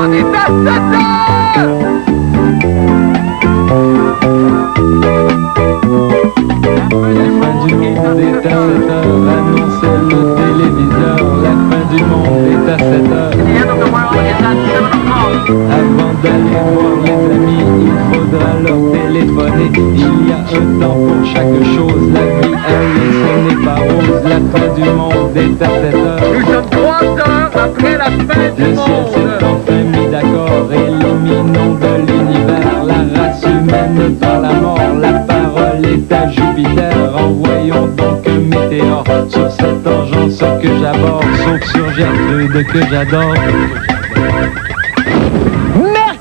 monde est à 7 heures! Avant d'aller voir les amis, il faudra leur téléphoner. Il y a un temps pour chaque chose. La vie, elle, ce n'est pas rose. La fin du monde est à 7 heures. Nous sommes 3 heures après la fin du Le ciel s'est enfin mis d'accord. Éliminons de l'univers la race humaine par la mort. La parole est à Jupiter. Envoyons donc un météore sur cette engeance que j'aborde. Sauf sur Gertrude que j'adore.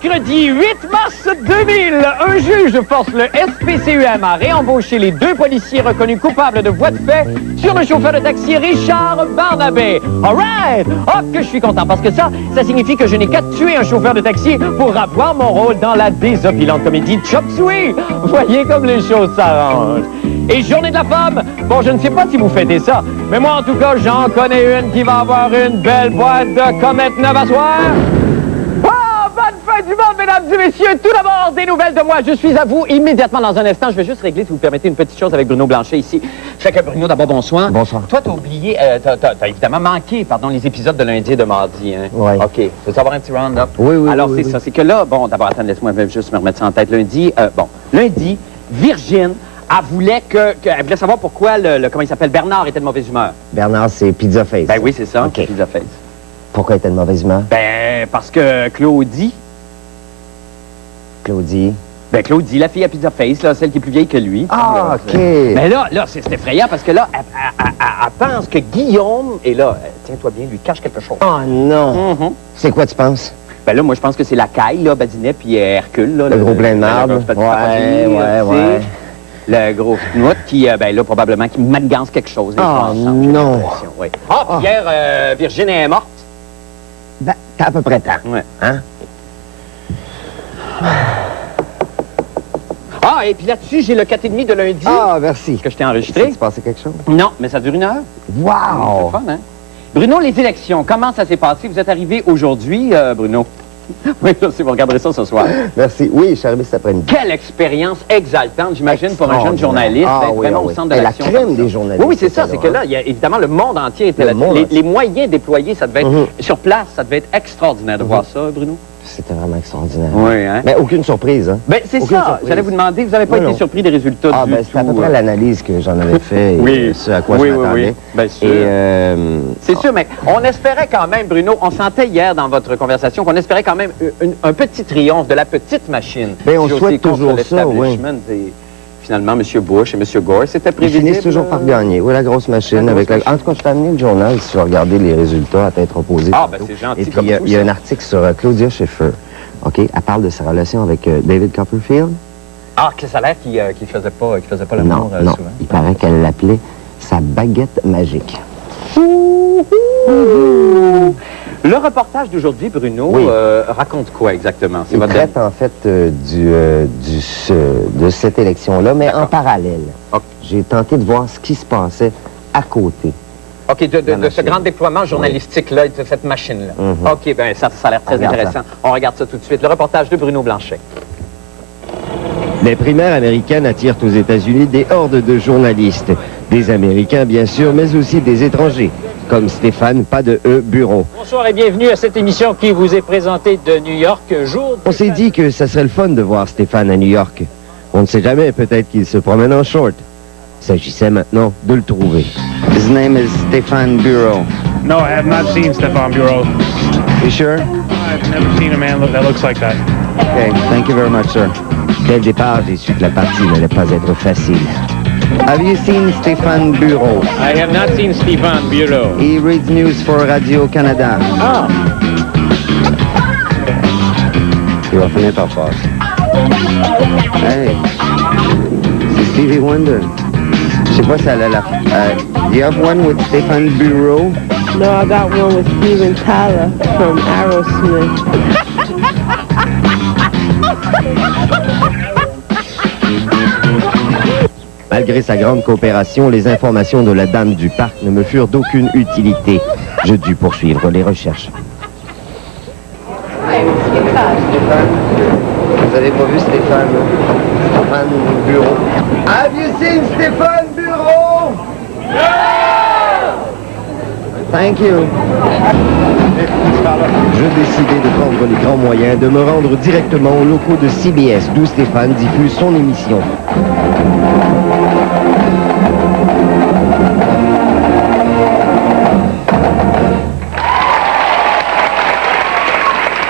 Mercredi 8 mars 2000, un juge force le SPCUM à réembaucher les 2 policiers reconnus coupables de voies de fait sur le chauffeur de taxi Richard Barnabé. All right! Oh, que je suis content, parce que ça signifie que je n'ai qu'à tuer un chauffeur de taxi pour avoir mon rôle dans la désopilante comédie Chop Suey. Voyez comme les choses s'arrangent. Et Journée de la femme, bon, je ne sais pas si vous fêtez ça, mais moi, en tout cas, j'en connais une qui va avoir une belle boîte de comète neuve à soir. Du monde, mesdames et messieurs, tout d'abord, des nouvelles de moi. Je suis à vous immédiatement dans un instant. Je vais juste régler, si vous permettez, une petite chose avec Bruno Blanchet ici. Fait que Bruno, d'abord, bonsoir. Bonsoir. Toi, t'as oublié, t'as évidemment manqué, les épisodes de lundi et de mardi, hein? Oui. OK. Veux-tu avoir un petit round-up? Oui. Alors, oui, c'est ça. C'est que là, bon, d'abord, attends, laisse-moi juste me remettre ça en tête. Lundi, Virgin, elle voulait elle voulait savoir pourquoi comment il s'appelle, Bernard était de mauvaise humeur. Bernard, c'est Pizza Face. Ben oui, c'est ça. OK. Pizza Face. Pourquoi il était de mauvaise humeur? Ben, parce que Claudie, Claudie, la fille à Pizza Face, là, celle qui est plus vieille que lui. Ah, OK. Mais là, c'est effrayant parce que là, elle pense que Guillaume, et là, tiens-toi bien, lui cache quelque chose. Oh non! C'est quoi, tu penses? Ben là, moi, je pense que c'est la caille, là, Badinet, puis Hercule, là. Le gros plein de marde. Ouais. Le gros snout qui, ben là, probablement, qui manigance quelque chose. Oh non! Ouais. Ah, puis hier, Virginie est morte. Ben, t'as à peu près temps. Ouais. Hein? Ah, et puis là-dessus, j'ai le 4,5 de lundi. Ah, merci. Que je t'ai enregistré. Il s'est passé quelque chose? Non, mais ça dure 1 heure. Wow! C'est fun, hein? Bruno, les élections, comment ça s'est passé? Vous êtes arrivé aujourd'hui, Bruno? Oui, je sais, vous regarderez ça ce soir. Merci. Oui, je suis arrivé cet après-midi. Quelle expérience exaltante, j'imagine, pour un jeune journaliste d'être vraiment au centre de l'action. La crème des journalistes. Oui, c'est ça. C'est que là, il y a, évidemment, le monde entier était là. Les moyens déployés, ça devait être... Sur place, ça devait être extraordinaire de voir ça, Bruno. C'était vraiment extraordinaire. Oui, hein? Mais aucune surprise, hein? Ben, c'est ça. J'allais vous demander, vous n'avez pas été surpris des résultats du tout? C'est à peu près l'analyse que j'en avais fait et ce à quoi je m'attendais. Oui. Bien sûr. C'est sûr, mais on espérait quand même, Bruno, on sentait hier dans votre conversation qu'on espérait quand même un petit triomphe de la petite machine. Bien, on souhaite toujours ça, oui. Finalement, M. Bush et M. Gore, c'était prévisible. Ils finissent toujours par gagner. Oui, la grosse machine. En tout cas, je t'ai amené le journal si tu veux regarder les résultats à tête opposée. Ah, ben c'est gentil. Et puis, il y a un article sur Claudia Schiffer. OK? Elle parle de sa relation avec David Copperfield. Ah, que ça a l'air qu'il faisait pas l'amour non. souvent. Il paraît qu'elle l'appelait sa baguette magique. Le reportage d'aujourd'hui, Bruno, raconte quoi exactement? Il traite en fait de cette élection-là, mais en parallèle. Okay. J'ai tenté de voir ce qui se passait à côté. OK, de ce grand déploiement journalistique-là, de cette machine-là. OK, bien, ça a l'air très intéressant. On regarde ça tout de suite. Le reportage de Bruno Blanchet. Les primaires américaines attirent aux États-Unis des hordes de journalistes. Des Américains, bien sûr, mais aussi des étrangers, comme Stéphane, pas de E, Bureau. Bonsoir et bienvenue à cette émission qui vous est présentée de New York, jour... On s'est dit que ça serait le fun de voir Stéphane à New York. On ne sait jamais, peut-être qu'il se promène en short. Il s'agissait maintenant de le trouver. His name is Stéphane Bureau. No, I have not seen Stéphane Bureau. You sure? I've never seen a man that looks like that. Okay, thank you very much, sir. Dès le départ, j'ai su que la partie n'allait pas être facile. Have you seen Stéphane Bureau? I have not seen Stéphane Bureau. He reads news for Radio-Canada. Ah! Il va finir par passer. Hey, c'est Stevie Wonder. Je sais pas si elle a la... do you have one with Stéphane Bureau? No, I got one with Steven Tyler from Aerosmith. Malgré sa grande coopération, les informations de la dame du parc ne me furent d'aucune utilité. Je dus poursuivre les recherches. Stéphane. Vous avez pas vu Stéphane, hein? Stéphane Bureau. Have you seen Stéphane Bureau? Thank you. Je décidai de prendre les grands moyens, de me rendre directement aux locaux de CBS, d'où Stéphane diffuse son émission.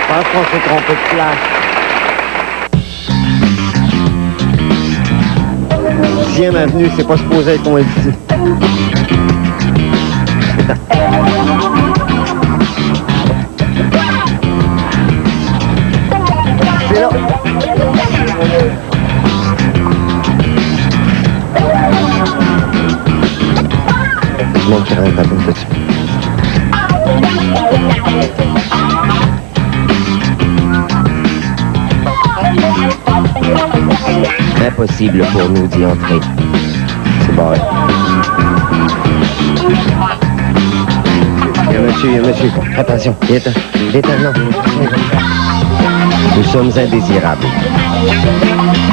Je pense qu'on s'est trompé de place. 10e avenue, c'est pas supposé être loin d'ici. C'est là. Je montre qu'il rentre un peu dessus. Impossible pour nous d'y entrer. C'est barré. Il y a un monsieur. Attention, viens-t'en, non. Nous sommes indésirables.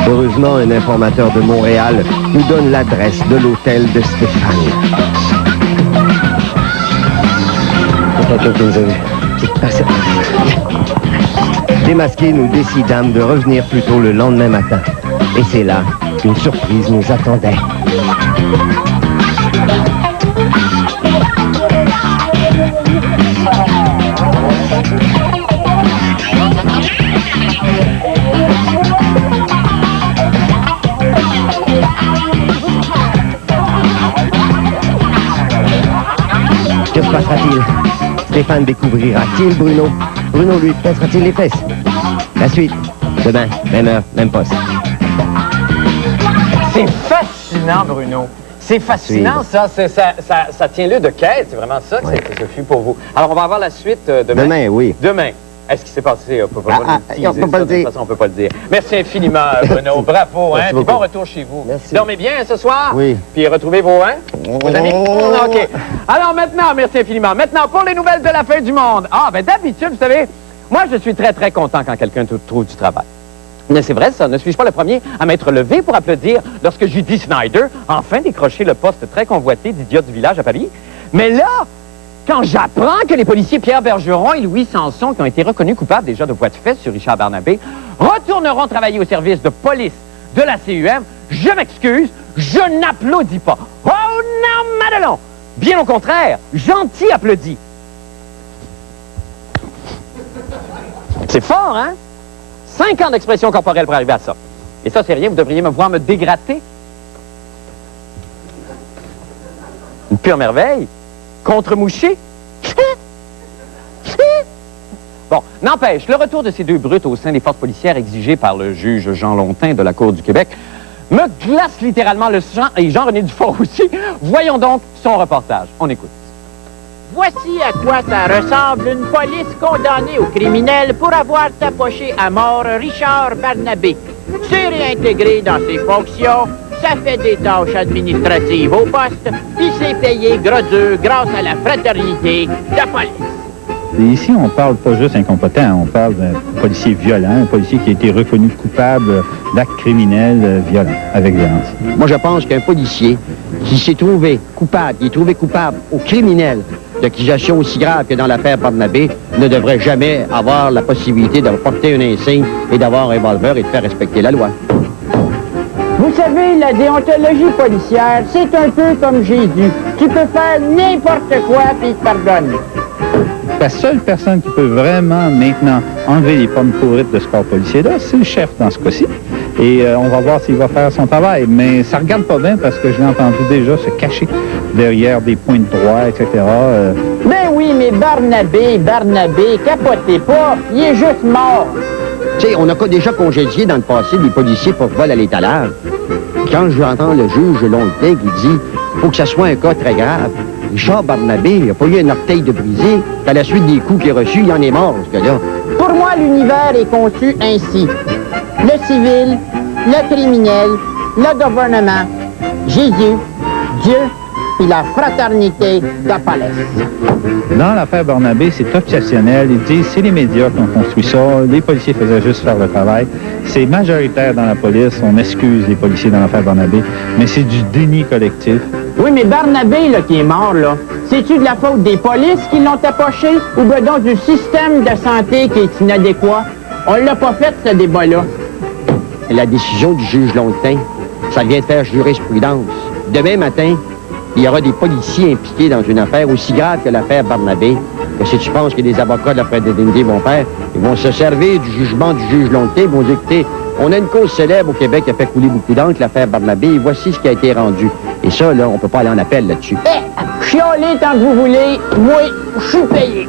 Heureusement, un informateur de Montréal nous donne l'adresse de l'hôtel de Stéphane. Il y a quelqu'un qui nous a vus. Démasqués, nous décidâmes de revenir plus tôt le lendemain matin. Et c'est là qu'une surprise nous attendait. Que se passera-t-il? Stéphane découvrira-t-il Bruno? Bruno lui pèsera-t-il les fesses? La suite, demain, même heure, même poste. C'est fascinant, Bruno. C'est fascinant, ça. Ça tient lieu de quête. C'est vraiment ça que ce fut pour vous. Alors, on va avoir la suite demain. Demain, oui. Demain. Est-ce qu'il s'est passé? On peut pas on peut pas le dire. De toute façon, on peut pas le dire. Merci infiniment, Bruno. Bravo, hein? Puis bon retour chez vous. Merci. Dormez bien ce soir? Oui. Puis retrouvez vos amis? OK. Alors maintenant, merci infiniment. Maintenant, pour les nouvelles de la fin du monde. Ah, ben d'habitude, vous savez, moi, je suis très, très content quand quelqu'un trouve du travail. Mais c'est vrai, ça. Ne suis-je pas le premier à m'être levé pour applaudir lorsque Judy Snyder a enfin décroché le poste très convoité d'idiote du village à Paris? Mais là, quand j'apprends que les policiers Pierre Bergeron et Louis Sanson, qui ont été reconnus coupables déjà de voies de fait sur Richard Barnabé, retourneront travailler au service de police de la CUM, je m'excuse, je n'applaudis pas. Oh non, Madelon! Bien au contraire, gentil applaudis. C'est fort, hein? 5 ans d'expression corporelle pour arriver à ça. Et ça, c'est rien, vous devriez me voir me dégratter. Une pure merveille. Contre-mouché. Bon, n'empêche, le retour de ces deux brutes au sein des forces policières exigées par le juge Jean Lontin de la Cour du Québec me glace littéralement le sang, et Jean-René Dufort aussi. Voyons donc son reportage. On écoute. Voici à quoi ça ressemble une police condamnée au criminel pour avoir tapoché à mort Richard Barnabé. C'est réintégré dans ses fonctions, ça fait des tâches administratives au poste, puis c'est payé gros œufs grâce à la fraternité de police. Et ici, on parle pas juste incompétent, on parle d'un policier violent, un policier qui a été reconnu coupable d'actes criminels violents, avec violence. Moi, je pense qu'un policier qui s'est trouvé coupable, qui est trouvé coupable au criminel d'accusation aussi grave que dans l'affaire Barnabé, ne devrait jamais avoir la possibilité de porter un insigne et d'avoir un revolver et de faire respecter la loi. Vous savez, la déontologie policière, c'est un peu comme Jésus. Tu peux faire n'importe quoi puis il te pardonne. La seule personne qui peut vraiment maintenant enlever les pommes pourrites de ce corps policier-là, c'est le chef dans ce cas-ci. Et on va voir s'il va faire son travail. Mais ça regarde pas bien parce que je l'ai entendu déjà se cacher derrière des points de droit, etc. Ben oui, mais Barnabé, capotez pas, il est juste mort. Tu sais, on a déjà congédié dans le passé des policiers pour vol à l'étalage. Quand j'entends le juge Lontin qui dit « faut que ça soit un cas très grave », Richard Barnabé n'a pas eu un orteil de brisé, qu'à la suite des coups qu'il a reçus, il en est mort, ce gars-là. Pour moi, l'univers est conçu ainsi. Le civil, le criminel, le gouvernement, Jésus, Dieu puis la fraternité de Palais. Dans l'affaire Barnabé, c'est obsessionnel. Ils disent c'est les médias qui ont construit ça. Les policiers faisaient juste faire le travail. C'est majoritaire dans la police. On excuse les policiers dans l'affaire Barnabé, mais c'est du déni collectif. Oui, mais Barnabé, là, qui est mort, là, c'est-tu de la faute des polices qui l'ont approché ou bien donc du système de santé qui est inadéquat? On l'a pas fait, ce débat-là. La décision du juge Longuetin, ça vient de faire jurisprudence. Demain matin, il y aura des policiers impliqués dans une affaire aussi grave que l'affaire Barnabé. Et si tu penses que les avocats de la fraternité vont faire, ils vont se servir du jugement du juge Longuetin, ils vont dire, écoutez, on a une cause célèbre au Québec qui a fait couler beaucoup d'encre, l'affaire Barnabé, et voici ce qui a été rendu. Et ça, là, on peut pas aller en appel là-dessus. Eh, chiolez tant que vous voulez, moi, je suis payé.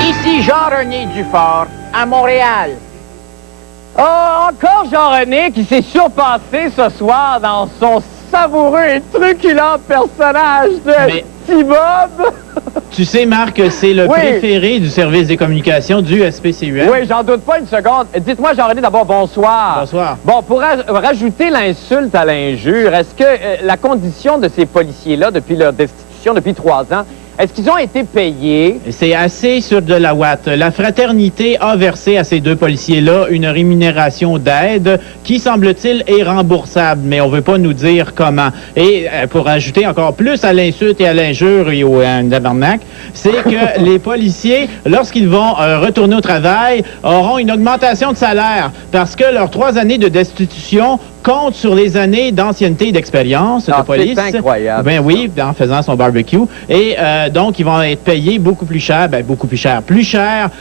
Ici Jean-René Dufort, à Montréal. Oh, encore Jean-René qui s'est surpassé ce soir dans son savoureux et truculent personnage de Petit Bob. Tu sais, Marc, c'est le préféré du service des communications du SPCUM. Oui, j'en doute pas une seconde. Dites-moi, Jean-René, d'abord, bonsoir. Bonsoir. Bon, pour rajouter l'insulte à l'injure, est-ce que la condition de ces policiers-là, depuis leur destitution, depuis 3 ans, est-ce qu'ils ont été payés? C'est assez sur de la ouate. La fraternité a versé à ces 2 policiers-là une rémunération d'aide qui, semble-t-il, est remboursable, mais on veut pas nous dire comment. Et pour ajouter encore plus à l'insulte et à l'injure et au tabarnak, c'est que les policiers, lorsqu'ils vont retourner au travail, auront une augmentation de salaire parce que leurs 3 années de destitution compte sur les années d'ancienneté et d'expérience de police. C'est incroyable. Ben oui, en faisant son barbecue. Et donc, ils vont être payés beaucoup plus cher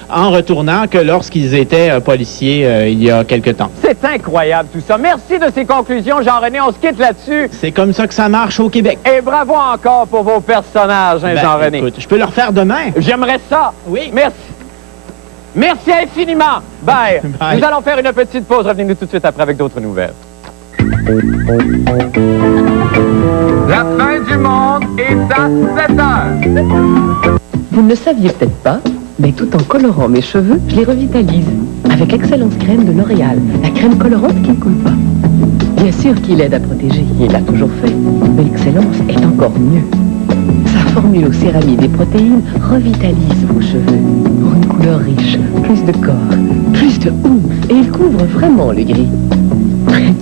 en retournant que lorsqu'ils étaient policiers il y a quelque temps. C'est incroyable tout ça. Merci de ces conclusions, Jean-René. On se quitte là-dessus. C'est comme ça que ça marche au Québec. Et bravo encore pour vos personnages, hein, Jean-René. Écoute, je peux le refaire demain. J'aimerais ça. Oui. Merci. Merci infiniment. Bye. Bye. Nous allons faire une petite pause. Revenez-nous tout de suite après avec d'autres nouvelles. La fin du monde est à 7 heures. Vous ne le saviez peut-être pas, mais tout en colorant mes cheveux, je les revitalise. Avec Excellence Crème de L'Oréal, la crème colorante qui ne coule pas. Bien sûr qu'il aide à protéger, il l'a toujours fait, mais Excellence est encore mieux. Sa formule aux céramides et protéines revitalise vos cheveux pour une couleur riche, plus de corps, plus de ouf, et il couvre vraiment le gris.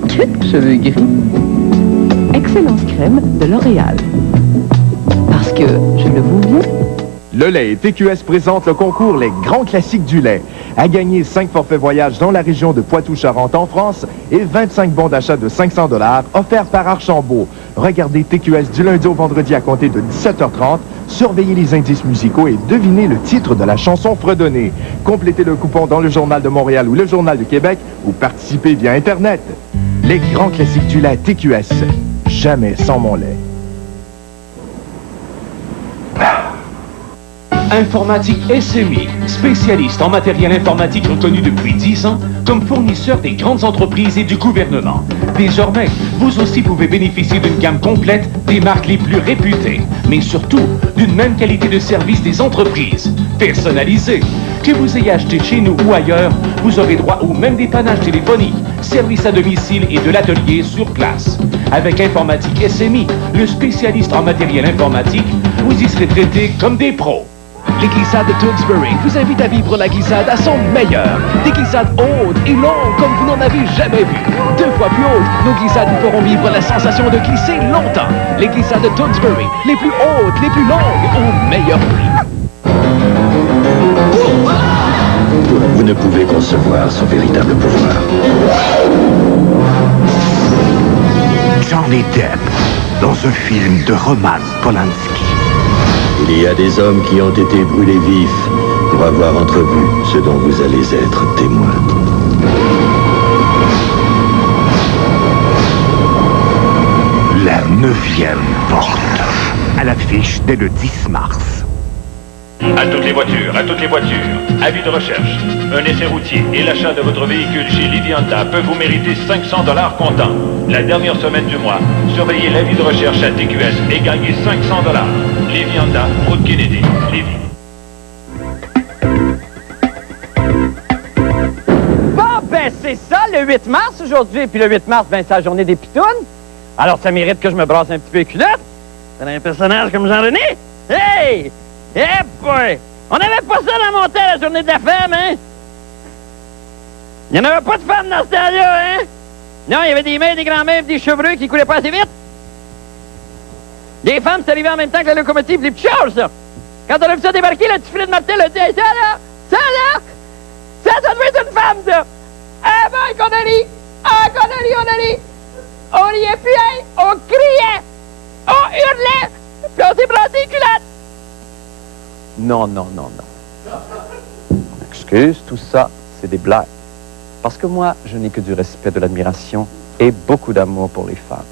Quels cheveux gris! Excellence Crème de L'Oréal. Parce que je le vaux bien. Le lait et TQS présente le concours Les Grands Classiques du lait. À gagner 5 forfaits voyages dans la région de Poitou-Charentes en France et 25 bons d'achat de 500 $ offerts par Archambault. Regardez TQS du lundi au vendredi à compter de 17h30. Surveillez les indices musicaux et devinez le titre de la chanson fredonnée. Complétez le coupon dans le Journal de Montréal ou le Journal de Québec ou participez via Internet. Les Grands Classiques du lait TQS. Jamais sans mon lait. Informatique SMI, spécialiste en matériel informatique reconnu depuis 10 ans comme fournisseur des grandes entreprises et du gouvernement. Désormais, vous aussi pouvez bénéficier d'une gamme complète des marques les plus réputées, mais surtout d'une même qualité de service des entreprises. Personnalisé. Que vous ayez acheté chez nous ou ailleurs, vous aurez droit au même dépannage téléphonique, service à domicile et de l'atelier sur place. Avec Informatique SMI, le spécialiste en matériel informatique, vous y serez traité comme des pros. Les glissades de Tewksbury vous invitent à vivre la glissade à son meilleur. Des glissades hautes et longues comme vous n'en avez jamais vu. 2 fois plus hautes, nos glissades vous feront vivre la sensation de glisser longtemps. Les glissades de Tewksbury, les plus hautes, les plus longues, au meilleur prix. Vous ne pouvez concevoir son véritable pouvoir. Johnny Depp, dans un film de Roman Polanski. Il y a des hommes qui ont été brûlés vifs pour avoir entrevu ce dont vous allez être témoin. La 9e porte, à l'affiche dès le 10 mars. À toutes les voitures, avis de recherche. Un essai routier et l'achat de votre véhicule chez Livianda peut vous mériter 500 $ comptant. La dernière semaine du mois, surveillez l'avis de recherche à TQS et gagnez 500 $. Livianda, route Kennedy, Lévis. Bon, ben c'est ça, le 8 mars aujourd'hui. Puis le 8 mars, ben c'est la journée des pitounes. Alors ça mérite que je me brasse un petit peu les culottes. C'est un personnage comme Jean-René. Hey! Hey boy! On n'avait pas ça dans mon temps, la journée de la femme, hein? Il n'y en avait pas de femmes dans ce temps-là, hein? Non, il y avait des mères, des grands-mères, des chevreux qui coulaient pas assez vite. Les femmes, c'est arrivé en même temps que la locomotive, les petits chars, ça. Quand on a vu ça débarquer, le petit filet de Martel a dit hey, ça devait être une femme, ça! Ah ben, qu'on a ri! Ah, qu'on a ri! On riait plus, hein? On criait! On hurlait! Puis on s'est brassé les culottes! Non. Excuse, tout ça, c'est des blagues. Parce que moi, je n'ai que du respect, de l'admiration et beaucoup d'amour pour les femmes.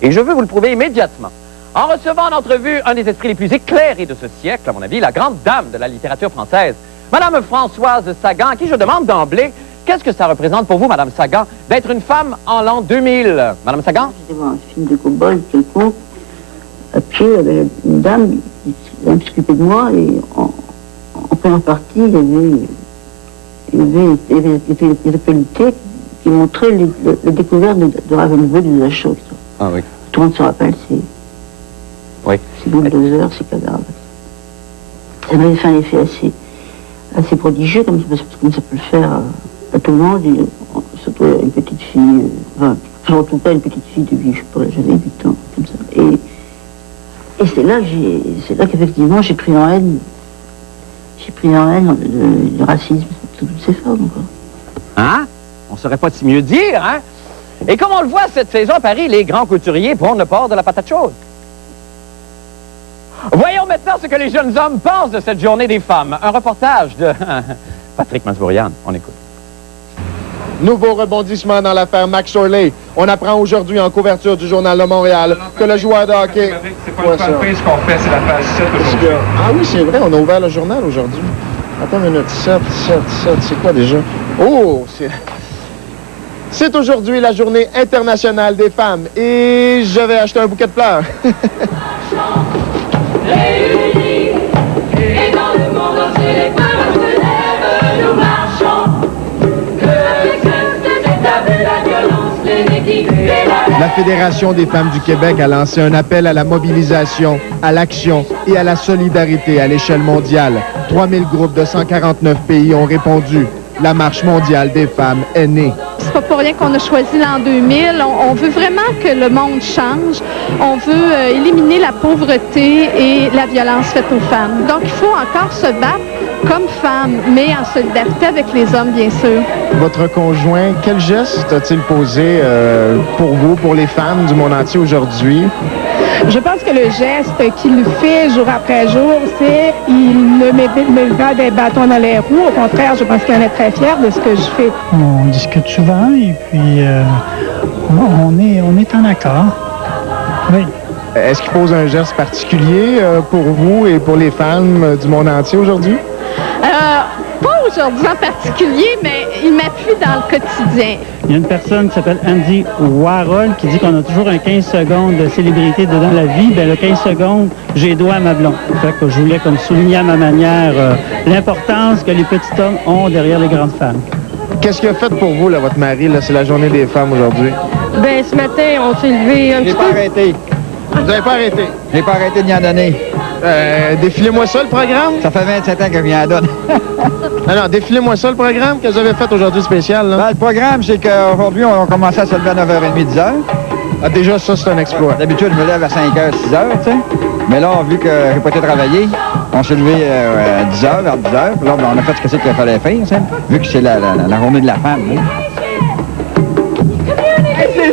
Et je veux vous le prouver immédiatement. En recevant en entrevue un des esprits les plus éclairés de ce siècle, à mon avis, la grande dame de la littérature française, Madame Françoise Sagan, à qui je demande d'emblée, qu'est-ce que ça représente pour vous, Madame Sagan, d'être une femme en l'an 2000? Madame Sagan? J'étais voir un film de cow-boy quelconque. À pied, il y avait une dame qui s'occupait de moi et en première partie, il y avait des actualités qui montraient la découverte de Ravenveau de la chose. Ah oui. Tout le monde se rappelle, c'est bulldozer, c'est cadavre. Ça m'avait fait un effet assez prodigieux, comme ça peut le faire à tout le monde, et surtout une petite fille, en tout cas une petite fille depuis, je sais pas, j'avais 8 ans, comme ça. Et c'est là qu'effectivement j'ai pris en haine le racisme de toutes ces femmes, quoi. Hein? On saurait pas si mieux dire, hein? Et comme on le voit cette saison à Paris, les grands couturiers prônent le port de la patate chaude. Voyons maintenant ce que les jeunes hommes pensent de cette journée des femmes. Un reportage de Patrick Masbourian. On écoute. Nouveau rebondissement dans l'affaire Max Shorley. On apprend aujourd'hui en couverture du Journal de Montréal que le joueur de hockey... C'est pas une fanpage qu'on fait, c'est la page 7 aujourd'hui. Ah oui, c'est vrai, on a ouvert le journal aujourd'hui. Attends une minute, 7, c'est quoi déjà? Oh, c'est aujourd'hui la journée internationale des femmes et je vais acheter un bouquet de fleurs. Réunis, et dans le monde entier, les femmes se lèvent, nous marchons. Que l'excès d'établir la violence, l'inéquité et La Fédération des femmes du Québec a lancé un appel à la mobilisation, à l'action et à la solidarité à l'échelle mondiale. 3000 groupes de 149 pays ont répondu. La Marche mondiale des femmes est née. C'est pas pour rien qu'on a choisi l'an 2000. On veut vraiment que le monde change. On veut éliminer la pauvreté et la violence faite aux femmes. Donc, il faut encore se battre comme femmes, mais en solidarité avec les hommes, bien sûr. Votre conjoint, quel geste a-t-il posé pour vous, pour les femmes du monde entier aujourd'hui? Je pense que le geste qu'il fait jour après jour, c'est il ne met pas des bâtons dans les roues. Au contraire, je pense qu'il en est très fier de ce que je fais. On discute souvent et puis on est en accord. Oui. Est-ce qu'il pose un geste particulier pour vous et pour les femmes du monde entier aujourd'hui? Pas aujourd'hui en particulier, mais il m'appuie dans le quotidien. Il y a une personne qui s'appelle Andy Warhol qui dit qu'on a toujours un 15 secondes de célébrité dedans la vie. Bien, le 15 secondes, j'ai doigt à ma blonde. Fait que je voulais comme souligner à ma manière l'importance que les petits hommes ont derrière les grandes femmes. Qu'est-ce qu'il a fait pour vous, là, votre mari? Là, c'est la journée des femmes aujourd'hui. Ben, ce matin, on s'est levé un petit peu. J'ai pas arrêté. Vous n'avez pas arrêté? J'ai pas arrêté de m'y en donner. Défilez-moi ça, le programme? Ça fait 27 ans que je m'y en donne. Alors, défilez-moi ça, le programme que vous avez fait aujourd'hui spécial. Là. Ben, le programme, c'est qu'aujourd'hui, on a commencé à se lever à 9h30, 10h. Ah, déjà, ça, c'est un exploit. D'habitude, je me lève à 5h, 6h, tu sais. Mais là, vu que j'ai pas été travailler, on s'est levé à 10h, vers 10h. Puis là, ben, on a fait ce que c'est qu'il fallait faire, tu sais, vu que c'est la journée de la femme. Hein.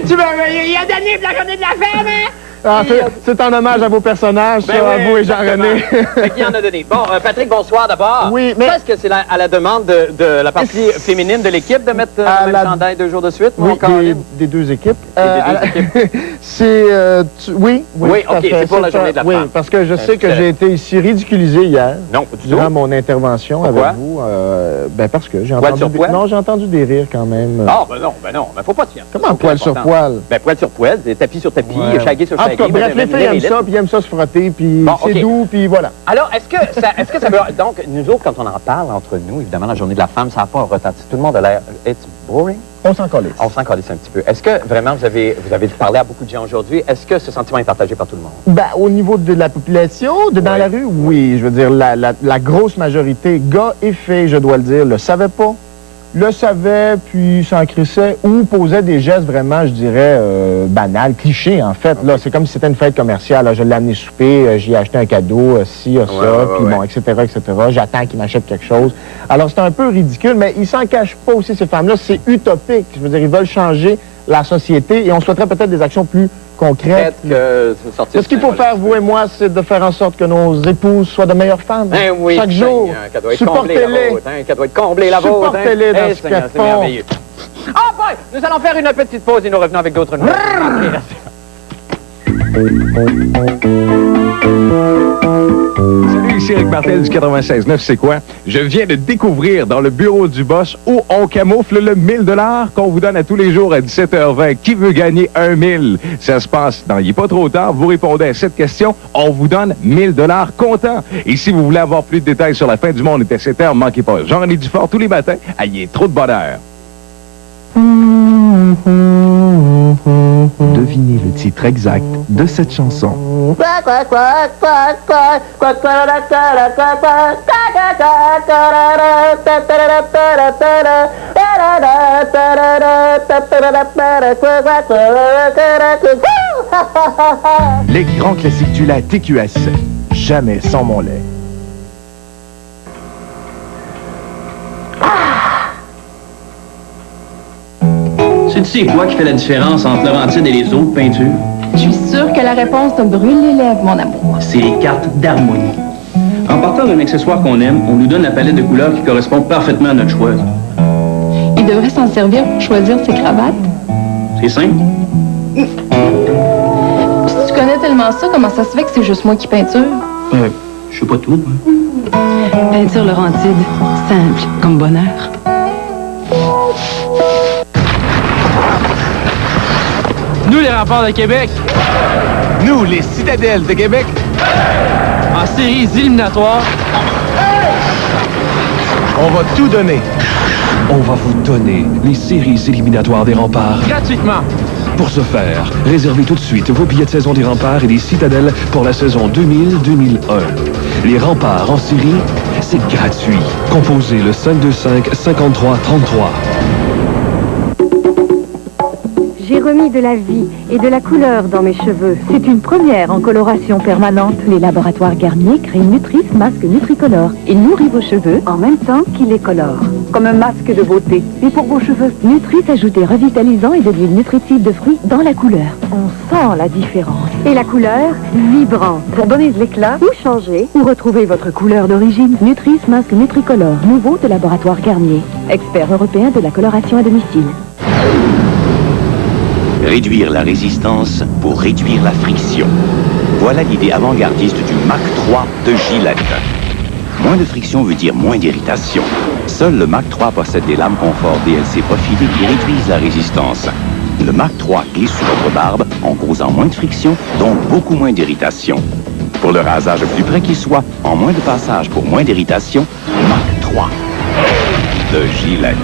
Tu m'as il y a donné pour la journée de la femme, hein? Ah, c'est en hommage à vos personnages, Ben ça, oui, à vous et Jean-René. Qui en a donné? Bon, Patrick, bonsoir d'abord. Oui, mais... Est-ce que c'est à la demande de la partie féminine de l'équipe de mettre le même chandail 2 jours de suite? Oui, des deux équipes. C'est... oui, ok, c'est pour la journée de la femme. Oui, parce que je sais que j'ai été ici ridiculisé hier. Non, pas du tout. Durant mon intervention avec vous. Ben parce que j'ai entendu... Non, j'ai entendu des rires quand même. Ah, ben non, mais faut pas tirer. Comment poil sur poil? Ben poil sur poil, tapis sur tapis, shagué sur shagué. tout cas, bref, les filles aiment ça, puis ils aiment ça se frotter, puis c'est doux, puis voilà. Alors, est-ce que ça veut... Donc, nous autres, quand on en parle entre nous, évidemment, la journée de la femme, ça n'a pas retenti. Tout le monde a l'air... It's boring. On s'en calisse. On s'en calisse un petit peu. Est-ce que, vraiment, vous avez parlé à beaucoup de gens aujourd'hui, est-ce que ce sentiment est partagé par tout le monde? Ben, au niveau de la population, dans la rue, oui. Je veux dire, la grosse majorité, gars et filles, je dois le dire, le savaient pas. Le savait, puis s'en crissait, ou posait des gestes vraiment, je dirais, banals, clichés, en fait. Là, c'est comme si c'était une fête commerciale. Là, je l'ai amené souper, j'y ai acheté un cadeau, ci, ça, puis bon, etc., etc. J'attends qu'il m'achète quelque chose. Alors, c'est un peu ridicule, mais ils s'en cachent pas aussi, ces femmes-là. C'est utopique. Je veux dire, ils veulent changer la société et on souhaiterait peut-être des actions plus concrètes. Ce qu'il faut faire, vous et moi, c'est de faire en sorte que nos épouses soient de meilleures femmes. Oui, chaque jour. Supportez-les. Qu'elle doit être comblée, la vôtre. Supportez-les dans ce qu'elles font. Ah, boy! Nous allons faire une petite pause et nous revenons avec d'autres nouvelles. Salut, ici Eric Martel du 96.9, c'est quoi? Je viens de découvrir dans le bureau du boss où on camoufle le 1000 $ qu'on vous donne à tous les jours à 17h20. Qui veut gagner 1 000? Ça se passe dans Il n'est pas trop tard. Vous répondez à cette question, on vous donne 1000 $ comptant. Et si vous voulez avoir plus de détails sur la fin du monde et à 7h, manquez pas Jean-René Dufort tous les matins. Il est trop de bonheur. Devinez le titre exact de cette chanson. Les grands classiques du lait TQS. Jamais sans mon lait. Sais-tu quoi qui fait la différence entre Laurentide et les autres peintures? Je suis sûre que la réponse te brûle les lèvres, mon amour. C'est les cartes d'harmonie. En partant d'un accessoire qu'on aime, on nous donne la palette de couleurs qui correspond parfaitement à notre choix. Il devrait s'en servir pour choisir ses cravates. C'est simple. Si tu connais tellement ça, comment ça se fait que c'est juste moi qui peinture? Je sais pas tout, moi. Peinture Laurentide, simple comme bonheur. Nous, les remparts de Québec. Nous, les citadelles de Québec. En séries éliminatoires. On va tout donner. On va vous donner les séries éliminatoires des remparts. Gratuitement. Pour ce faire, réservez tout de suite vos billets de saison des remparts et des citadelles pour la saison 2000-2001. Les remparts en série, c'est gratuit. Composez le 525-5333. J'ai remis de la vie et de la couleur dans mes cheveux. C'est une première en coloration permanente. Les laboratoires Garnier créent Nutris Masque Nutricolore. Il nourrit vos cheveux en même temps qu'il les colore. Comme un masque de beauté. Et pour vos cheveux, Nutris ajouté revitalisant et de l'huile nutritive de fruits dans la couleur. On sent la différence. Et la couleur vibrante. Pour donner de l'éclat ou changer ou retrouver votre couleur d'origine. Nutris Masque Nutricolore. Nouveau de laboratoire Garnier. Expert européen de la coloration à domicile. Réduire la résistance pour réduire la friction. Voilà l'idée avant-gardiste du Mach 3 de Gillette. Moins de friction veut dire moins d'irritation. Seul le Mach 3 possède des lames confort DLC profilées qui réduisent la résistance. Le Mach 3 glisse sur votre barbe en causant moins de friction, donc beaucoup moins d'irritation. Pour le rasage le plus près qu'il soit, en moins de passage pour moins d'irritation, Mach 3 de Gillette.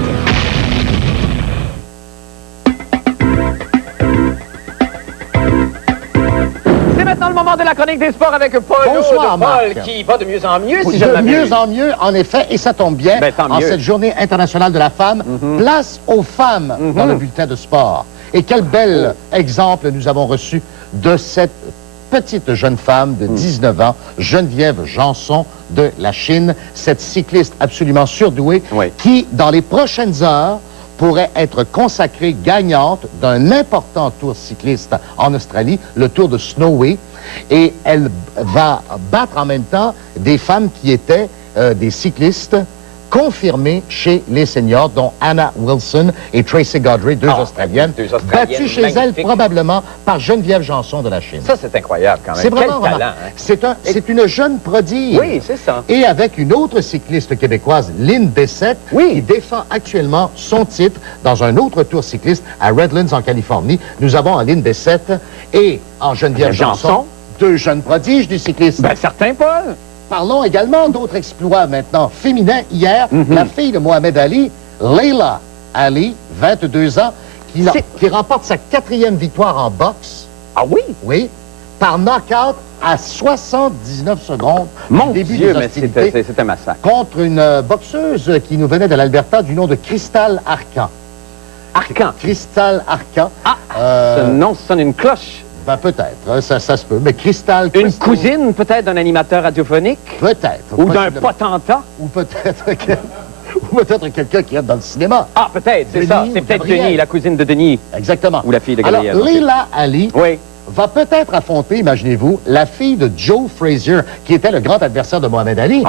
Maintenant le moment de la chronique des sports avec Paul. Bonsoir, Marc. Qui va de mieux en mieux, si Oui, je de m'abuse. mieux en mieux, en effet, et ça tombe bien. En cette journée internationale de la femme, place aux femmes dans le bulletin de sport. Et quel bel exemple nous avons reçu de cette petite jeune femme de 19 ans, Geneviève Janson de la Chine, cette cycliste absolument surdouée qui, dans les prochaines heures, pourrait être consacrée gagnante d'un important tour cycliste en Australie, le Tour de Snowy. Et elle va battre en même temps des femmes qui étaient des cyclistes confirmé chez les seniors, dont Anna Wilson et Tracy Godray, deux Australiennes, battues chez elles probablement par Geneviève Janson de la Chine. Ça, c'est incroyable quand même. C'est vraiment quel talent. Hein? C'est une jeune prodige. Oui, c'est ça. Et avec une autre cycliste québécoise, Lynn Bessette, qui défend actuellement son titre dans un autre tour cycliste à Redlands, en Californie. Nous avons en Lynn Bessette et en Geneviève Janson, deux jeunes prodiges du cyclisme. Ben, certain, Paul. Parlons également d'autres exploits maintenant féminins. Hier, la fille de Mohamed Ali, Leila Ali, 22 ans, qui remporte sa 4e victoire en boxe. Ah oui? Oui, par knockout à 79 secondes Mon du début Dieu, des mais hostilités c'était un massacre. contre une boxeuse qui nous venait de l'Alberta du nom de Crystal Arcan. Arcan? Crystal Arcan. Ah, ce nom sonne une cloche. Ben peut-être, ça se peut. Mais Crystal... Une cousine, peut-être, d'un animateur radiophonique? Peut-être. Ou d'un potentat? Ou peut-être quelqu'un qui est dans le cinéma. Ah, peut-être, c'est ça. C'est peut-être Denis, la cousine de Denis. Exactement. Ou la fille de Gabriel. Alors, Leila Ali va peut-être affronter, imaginez-vous, la fille de Joe Frazier, qui était le grand adversaire de Mohamed Ali,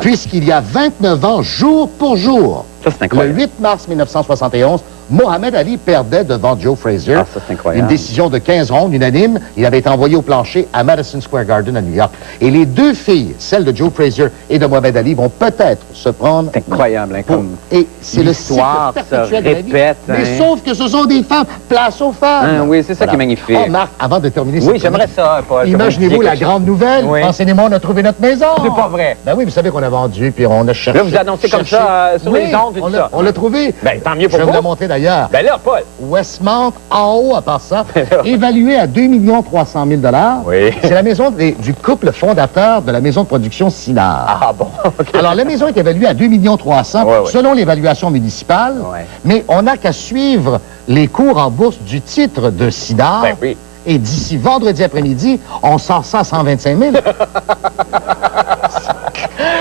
puisqu'il y a 29 ans, jour pour jour, ça, c'est incroyable. Le 8 mars 1971, Mohamed Ali perdait devant Joe Frazier. Ah, ça, c'est incroyable. Une décision de 15 rondes, unanime. Il avait été envoyé au plancher à Madison Square Garden à New York. Et les deux filles, celle de Joe Frazier et de Mohamed Ali, vont peut-être se prendre... C'est incroyable, hein, comme et c'est le cycle perpétuel de la vie. Mais sauf que ce sont des femmes. Place aux femmes. Ah, oui, c'est ça qui est magnifique. Oh, Marc, avant de terminer oui, j'aimerais ça, Paul. Imaginez-vous la grande nouvelle. Renseignez-moi, on a trouvé notre maison. C'est pas vrai. Ben oui, vous savez qu'on a vendu, puis on a cherché. Là, vous annoncez comme ça sur les ondes et tout ça. On l'a trouvé. Ben, tant mieux pour vous. Je vous. vais vous le montrer d'ailleurs. Ben là, Paul. Westmount, en haut, à part ça, évalué à 2 300 000 $. Oui. C'est la maison du couple fondateur de la maison de production Sinard. Ah bon, OK. Alors, la maison est évaluée à 2 300 000 selon l'évaluation municipale, mais on n'a qu'à suivre les cours en bourse du titre de Sinard. Ben oui. Et d'ici vendredi après-midi, on sort ça à 125 000.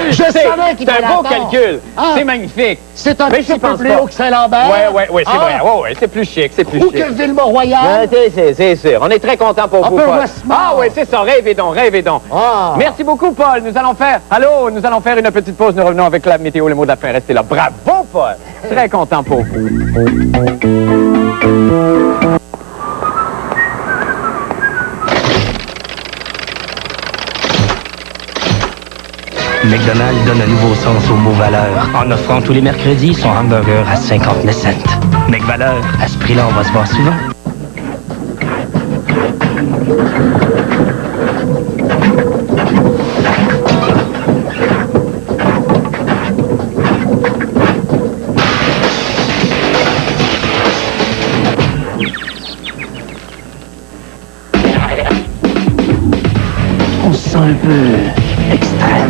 Je savais qu'il C'est un beau calcul. C'est magnifique. C'est un petit peu plus haut que Saint-Lambert. Oui, c'est vrai. Oui, c'est plus chic, c'est plus chic. Ou que Ville-Mont-Royal. C'est sûr. On est très contents pour vous, Paul. Ah oui, c'est ça. Rêvez donc, rêvez donc. Merci beaucoup, Paul. Nous allons faire une petite pause. Nous revenons avec la météo, le mot de la fin. Restez là. Bravo, Paul. Très content pour vous. McDonald's donne un nouveau sens au mot valeur en offrant tous les mercredis son hamburger à 59 cents. McValeur, à ce prix-là, on va se voir souvent. On se sent un peu extrême.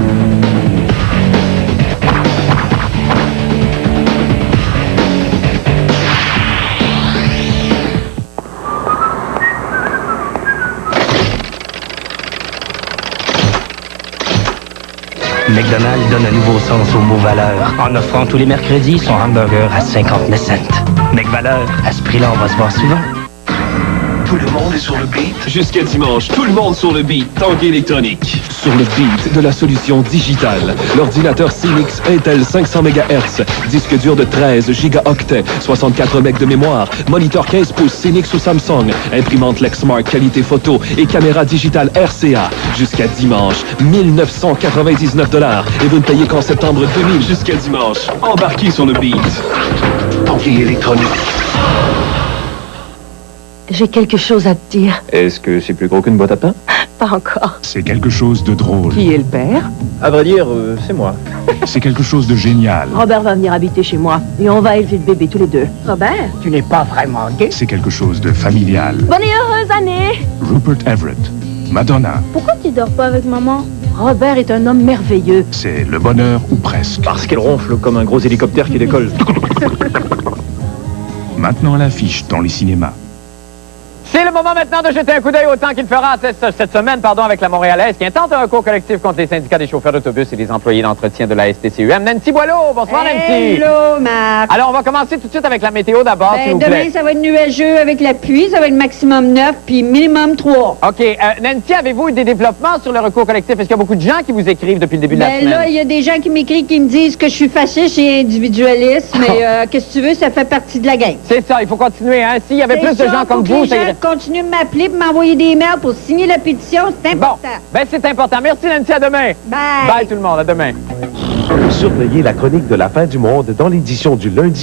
McDonald's donne un nouveau sens au mot valeur en offrant tous les mercredis son hamburger à 59 cents. McValeur, à ce prix-là, on va se voir souvent. Tout le monde est sur le beat. Jusqu'à dimanche, tout le monde sur le beat. Tanguy électronique. Sur le beat de la solution digitale. L'ordinateur Cynix Intel 500 MHz. Disque dur de 13 gigaoctets. 64 MB de mémoire. Moniteur 15 pouces Cynix ou Samsung. Imprimante Lexmark qualité photo. Et caméra digitale RCA. Jusqu'à dimanche, 1999 $. Et vous ne payez qu'en septembre 2000 jusqu'à dimanche. Embarquez sur le beat. Tanguy électronique. J'ai quelque chose à te dire. Est-ce que c'est plus gros qu'une boîte à pain? Pas encore. C'est quelque chose de drôle. Qui est le père? À vrai dire, c'est moi. C'est quelque chose de génial. Robert va venir habiter chez moi et on va élever le bébé tous les deux. Robert? Tu n'es pas vraiment gay. C'est quelque chose de familial. Bonne et heureuse année! Rupert Everett. Madonna. Pourquoi tu dors pas avec maman? Robert est un homme merveilleux. C'est le bonheur ou presque. Parce qu'elle ronfle comme un gros hélicoptère qui décolle. Maintenant à l'affiche dans les cinémas. C'est le moment maintenant de jeter un coup d'œil au temps qu'il fera cette semaine avec la Montréalaise qui intente un recours collectif contre les syndicats des chauffeurs d'autobus et des employés d'entretien de la STCUM. Nancy Boileau, bonsoir Nancy. Hello Marc. Alors, on va commencer tout de suite avec la météo d'abord, s'il vous plaît. Demain, ça va être nuageux avec la pluie, ça va être maximum 9 puis minimum 3. OK. Nancy, avez-vous eu des développements sur le recours collectif? Est-ce qu'il y a beaucoup de gens qui vous écrivent depuis le début de la semaine? Là, il y a des gens qui m'écrivent qui me disent que je suis fasciste et individualiste, mais qu'est-ce que tu veux, ça fait partie de la game. C'est ça, il faut continuer. Hein? S'il y avait plus de gens comme vous... Les gens continuent de m'appeler pour m'envoyer des mails pour signer la pétition, c'est important. Bon, c'est important. Merci Nancy, à demain. Bye. Bye tout le monde, à demain. Surveillez la chronique de la fin du monde dans l'édition du lundi.